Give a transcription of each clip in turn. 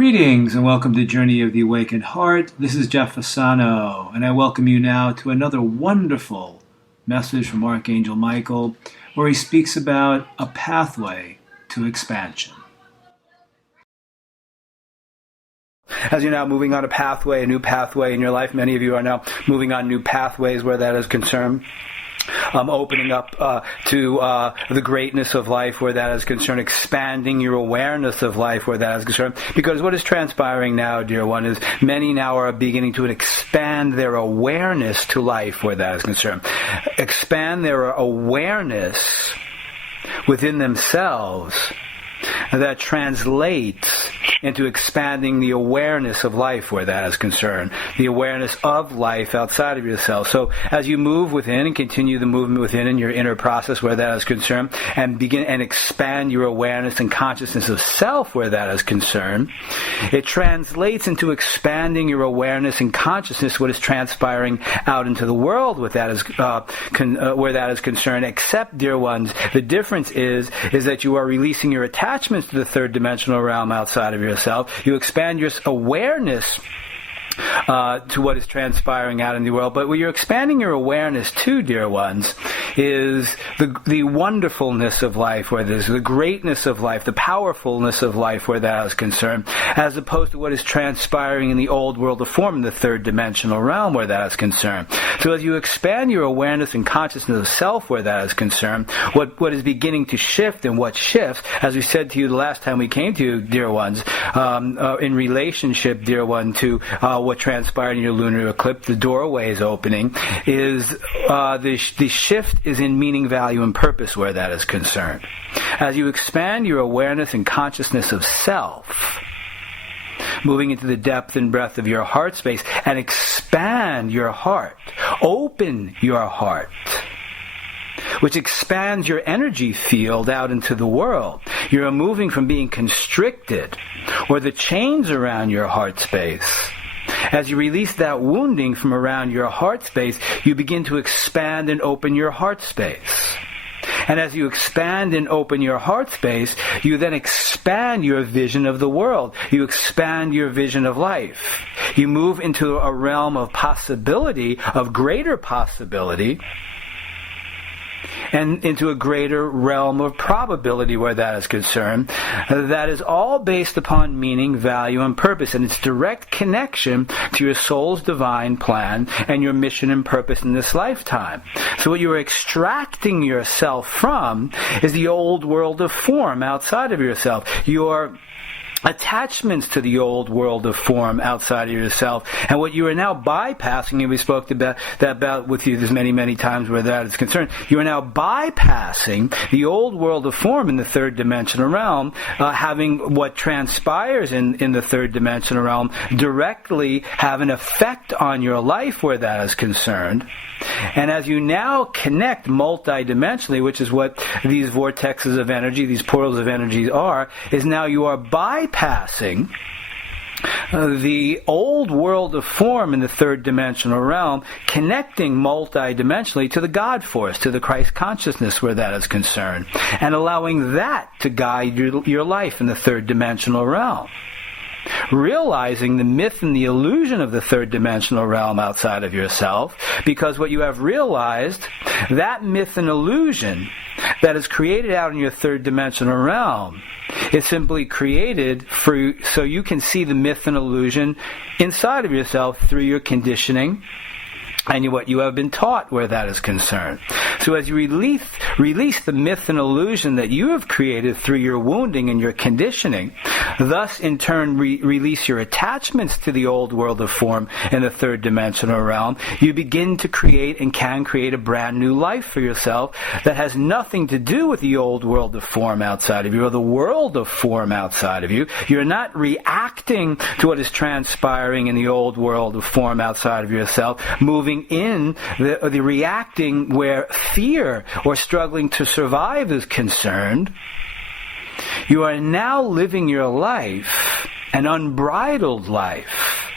Greetings and welcome to Journey of the Awakened Heart. This is Jeff Fasano, and I welcome you now to another wonderful message from Archangel Michael, where he speaks about a pathway to expansion. As you're now moving on a new pathway in your life, many of you are now moving on new pathways where that is concerned. Opening up to the greatness of life where that is concerned, expanding your awareness of life where that is concerned. Because what is transpiring now, dear one, is many now are beginning to expand their awareness to life where that is concerned. Expand their awareness within themselves that translates into expanding the awareness of life where that is concerned, the awareness of life outside of yourself. So as you move within and continue the movement within in your inner process where that is concerned, and begin and expand your awareness and consciousness of self where that is concerned, it translates into expanding your awareness and consciousness, what is transpiring out into the world with that is, where that is concerned. Except, dear ones, the difference is that you are releasing your attachments to the third dimensional realm outside of yourself. You expand your awareness to what is transpiring out in the world. But what you're expanding your awareness to, dear ones, is the wonderfulness of life, where there's the greatness of life, the powerfulness of life where that is concerned, as opposed to what is transpiring in the old world of form, in the third dimensional realm where that is concerned. So as you expand your awareness and consciousness of self where that is concerned, what is beginning to shift and what shifts, as we said to you the last time we came to you, dear ones, in relationship, dear one, to what transpired in your lunar eclipse, the doorway is opening, is the shift is in meaning, value, and purpose where that is concerned. As you expand your awareness and consciousness of self, moving into the depth and breadth of your heart space, and expand your heart, open your heart, which expands your energy field out into the world. You're moving from being constricted, or the chains around your heart space. As you release that wounding from around your heart space, you begin to expand and open your heart space. And as you expand and open your heart space, you then expand your vision of the world. You expand your vision of life. You move into a realm of possibility, of greater possibility, and into a greater realm of probability where that is concerned. That is all based upon meaning, value, and purpose, and its direct connection to your soul's divine plan and your mission and purpose in this lifetime. So what you are extracting yourself from is the old world of form outside of yourself. Your attachments to the old world of form outside of yourself, and what you are now bypassing, and we spoke about with you this many times where that is concerned, you are now bypassing the old world of form in the third dimensional realm, having what transpires in the third dimensional realm directly have an effect on your life where that is concerned. And as you now connect multidimensionally, which is what these vortexes of energy, these portals of energy are, is now you are bypassing the old world of form in the third dimensional realm, connecting multidimensionally to the God force, to the Christ consciousness where that is concerned, and allowing that to guide your life in the third dimensional realm. Realizing the myth and the illusion of the third dimensional realm outside of yourself, because what you have realized, that myth and illusion that is created out in your third dimensional realm is simply created so you can see the myth and illusion inside of yourself through your conditioning and what you have been taught where that is concerned. So as you release the myth and illusion that you have created through your wounding and your conditioning, thus in turn release your attachments to the old world of form in the third dimensional realm, you begin to create and can create a brand new life for yourself that has nothing to do with the old world of form outside of you, or the world of form outside of you. You're not reacting to what is transpiring in the old world of form outside of yourself, moving in the reacting where fear or struggling to survive is concerned. You are now living your life, an unbridled life,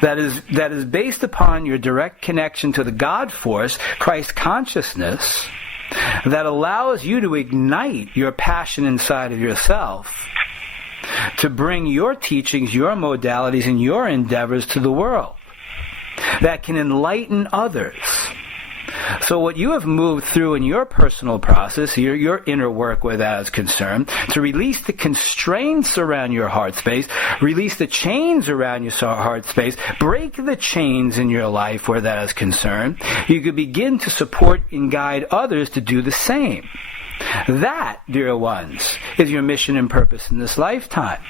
that is based upon your direct connection to the God force, Christ consciousness, that allows you to ignite your passion inside of yourself to bring your teachings, your modalities, and your endeavors to the world that can enlighten others. So what you have moved through in your personal process, your inner work where that is concerned, to release the constraints around your heart space, release the chains around your heart space, break the chains in your life where that is concerned, you could begin to support and guide others to do the same. That, dear ones, is your mission and purpose in this lifetime.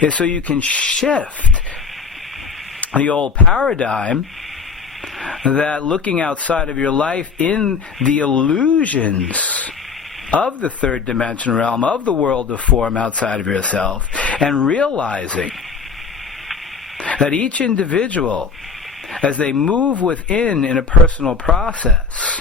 Is so you can shift the old paradigm that looking outside of your life in the illusions of the third dimension realm, of the world of form outside of yourself, and realizing that each individual, as they move within in a personal process,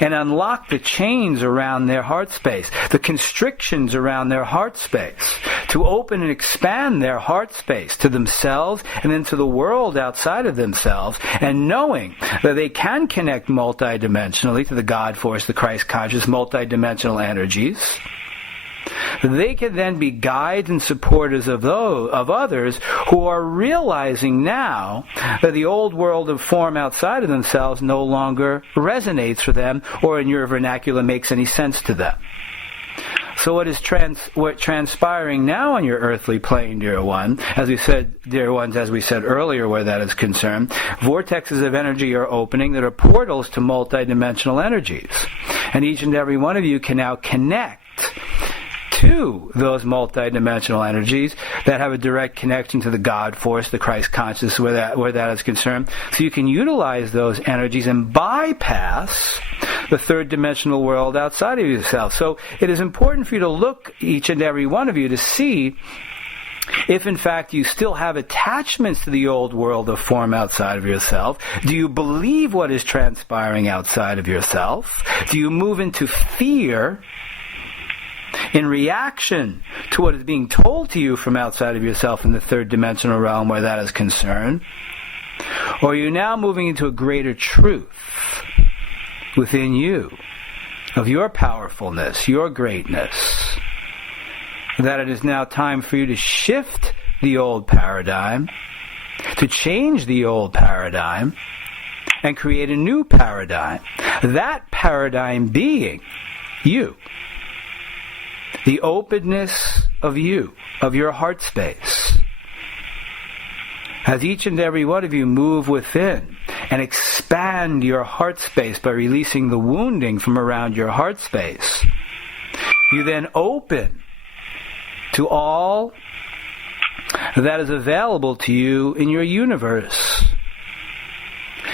and unlock the chains around their heart space, the constrictions around their heart space, to open and expand their heart space to themselves and then to the world outside of themselves, and knowing that they can connect multidimensionally to the God force, the Christ conscious, multidimensional energies. They can then be guides and supporters of others who are realizing now that the old world of form outside of themselves no longer resonates for them, or in your vernacular makes any sense to them. So what is transpiring now on your earthly plane, dear one, as we said, dear ones, as we said earlier where that is concerned, vortexes of energy are opening that are portals to multidimensional energies. And each and every one of you can now connect to those multidimensional energies that have a direct connection to the God force, the Christ consciousness, where that is concerned. So you can utilize those energies and bypass the third dimensional world outside of yourself. So it is important for you to look, each and every one of you, to see if in fact you still have attachments to the old world of form outside of yourself. Do you believe what is transpiring outside of yourself? Do you move into fear in reaction to what is being told to you from outside of yourself in the third dimensional realm where that is concerned? Or are you now moving into a greater truth within you of your powerfulness, your greatness, that it is now time for you to shift the old paradigm, to change the old paradigm, and create a new paradigm? That paradigm being you. The openness of you, of your heart space. As each and every one of you move within and expand your heart space by releasing the wounding from around your heart space, you then open to all that is available to you in your universe.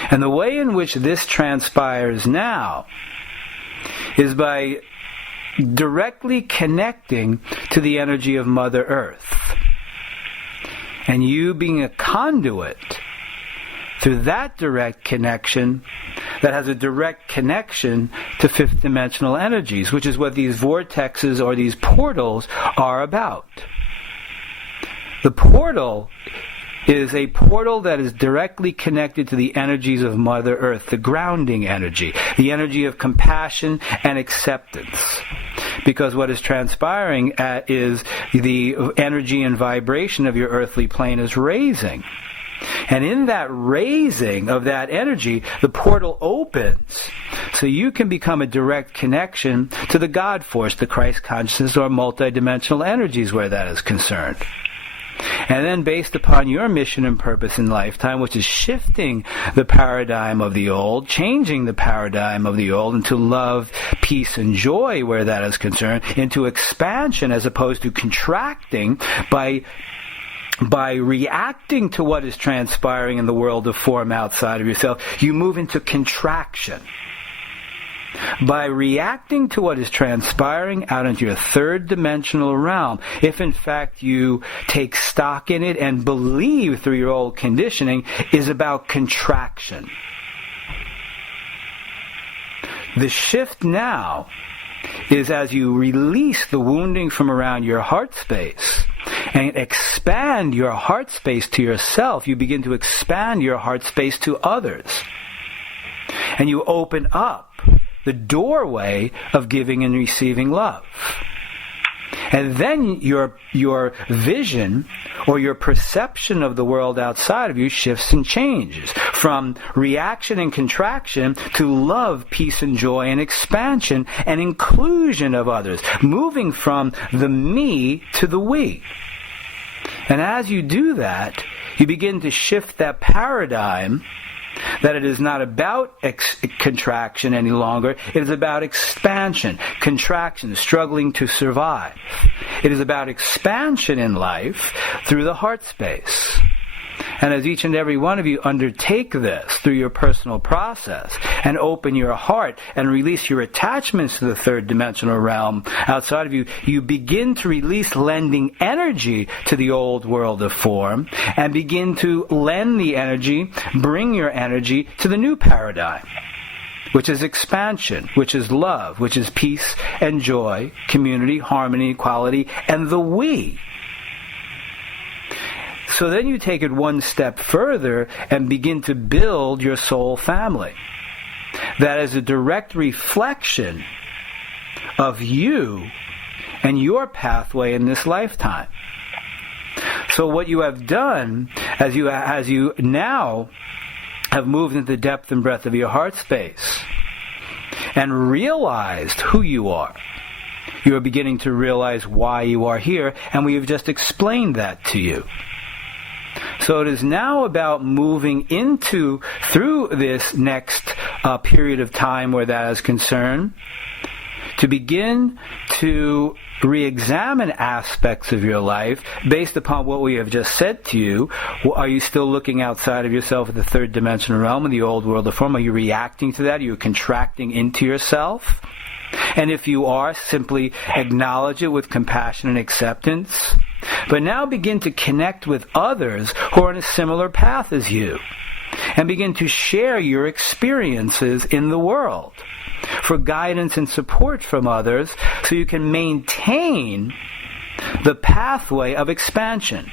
And the way in which this transpires now is by directly connecting to the energy of Mother Earth. And you being a conduit through that direct connection that has a direct connection to fifth dimensional energies, which is what these vortexes or these portals are about. The portal is a portal that is directly connected to the energies of Mother Earth, the grounding energy, the energy of compassion and acceptance. Because what is transpiring is the energy and vibration of your earthly plane is raising. And in that raising of that energy, the portal opens so you can become a direct connection to the God force, the Christ consciousness, or multidimensional energies where that is concerned. And then based upon your mission and purpose in lifetime, which is shifting the paradigm of the old, changing the paradigm of the old into love, peace, and joy where that is concerned, into expansion as opposed to contracting by reacting to what is transpiring in the world of form outside of yourself, you move into contraction. By reacting to what is transpiring out into your third dimensional realm, if in fact you take stock in it and believe through your old conditioning, is about contraction. The shift now is as you release the wounding from around your heart space and expand your heart space to yourself, you begin to expand your heart space to others. And you open up the doorway of giving and receiving love. And then your vision or your perception of the world outside of you shifts and changes from reaction and contraction to love, peace, and joy and expansion and inclusion of others, moving from the me to the we. And as you do that, you begin to shift that paradigm that it is not about contraction any longer. It is about expansion, contraction, struggling to survive. It is about expansion in life through the heart space. And as each and every one of you undertake this through your personal process and open your heart and release your attachments to the third dimensional realm outside of you, you begin to release lending energy to the old world of form and begin to lend the energy, bring your energy to the new paradigm, which is expansion, which is love, which is peace and joy, community, harmony, equality, and the we. So then you take it one step further and begin to build your soul family. That is a direct reflection of you and your pathway in this lifetime. So what you have done, as you now have moved into the depth and breadth of your heart space and realized who you are are beginning to realize why you are here, and we have just explained that to you. So it is now about moving through this next period of time where that is concerned, to begin to re-examine aspects of your life based upon what we have just said to you. Are you still looking outside of yourself at the third dimensional realm in the old world of form? Are you reacting to that? Are you contracting into yourself? And if you are, simply acknowledge it with compassion and acceptance. But now begin to connect with others who are on a similar path as you and begin to share your experiences in the world for guidance and support from others so you can maintain the pathway of expansion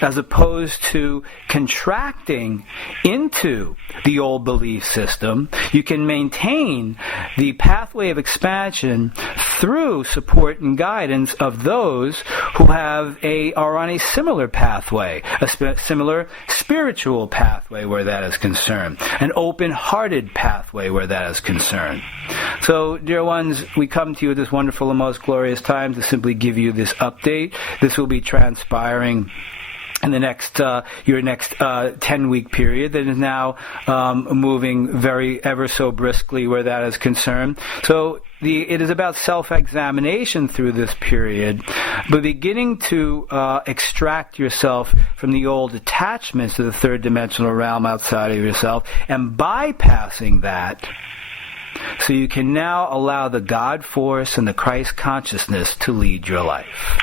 as opposed to contracting into the old belief system. You can maintain the pathway of expansion through support and guidance of those who are on a similar pathway, a similar spiritual pathway where that is concerned, an open-hearted pathway where that is concerned. So, dear ones, we come to you at this wonderful and most glorious time to simply give you this update. This will be transpiring in the next your next 10-week period that is now moving very ever so briskly where that is concerned. So it is about self-examination through this period, but beginning to extract yourself from the old attachments to the third dimensional realm outside of yourself and bypassing that, so you can now allow the God force and the Christ consciousness to lead your life.